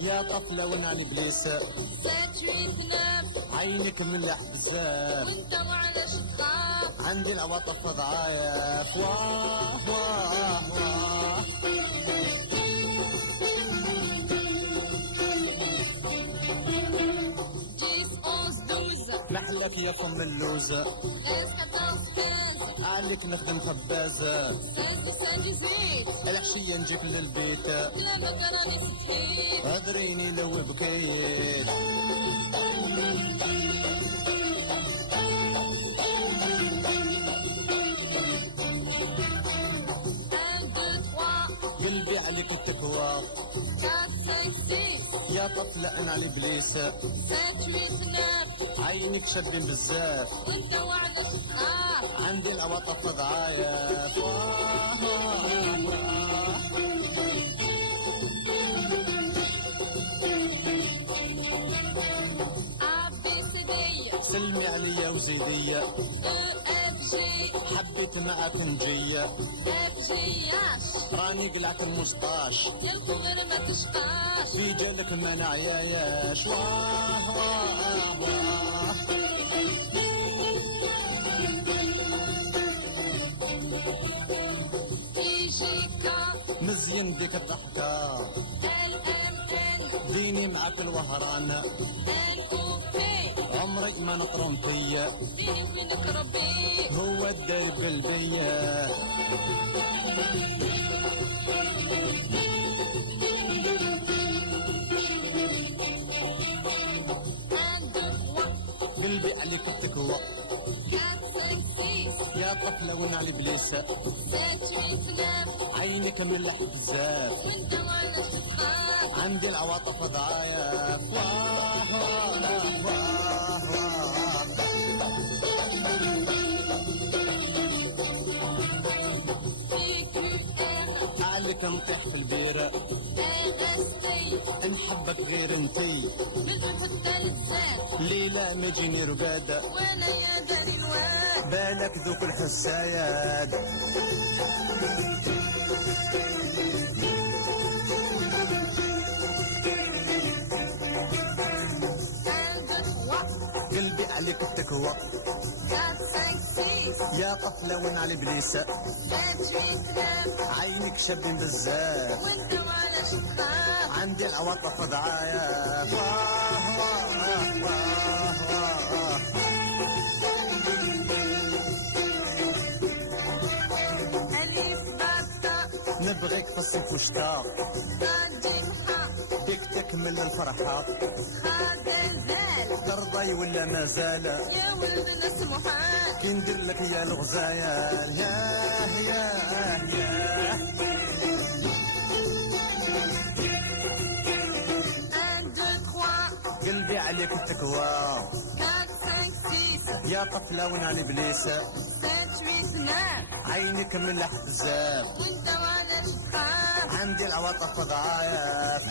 يا طفلة ونعني بليس 7 8 9 عينك ملح بزاف وانت وعلاش تخاف عندي العواطف ضعايف واه واه واه جيس 11 محلك يا فم اللوزة 12 عليك نخدم خبازة 15 زيد العشية نجيك للبيت لا ما راني فتحيت هدريني لو بكيت قلبي عليك التكوى 4 5 6 يا طفلة انا على ابليس 7 8 9 عينك شابين بزاف وانت وعلاش تخاف عندي العواطف ضعايف واه واه واه ABCD سلمي عليا وزيدية EFG حبيت معاك نجية FGH راني قلعت المسطاش يا القمر ما تشقاش في جالك ما نعياياش واه واه واه PGK مزيان ديك الضحكة LMN ديني معاك الوهران NOP عمري ما نطرم فيا ديني فينك ربي هو الدايب قلبي قلبي عليك التكوى 4 5 6 يا طفلة ونعلي بليس 7 8 9 عينك ملح بزاف وانت وعلاش تخاف عندي العواطف ضعايف واه واه واه PQR عليك نطيح في البيرة LSD نحبك غير انتي يوسف الثالثات ليلة ما يجيني رقادة وانا يا داري الواد بالك ذوك الحسايات قلبي عليك التكوى 4 5 6 يا طفلة ونعلي بليس 7 8 9 عينك شابين بزاف وانت وعلاش تخاف عندي العواطف ضعايف واه واه واه واه أليف باتا نبغيك في الصيف وشتا غادي الحق بيك تكمل الفرحة خادم زال ترضي ولا مازال يا ولد الناس محال كي ندير لك يا الغزايل ياه ياه ياه 1 2 3 قلبي عليك التكوى 4 5 6 يا طفلة ونعني بليس 7 8 9 عينك ملح بزاف وانت وعلاش تخاف عندي العواطف ضعايف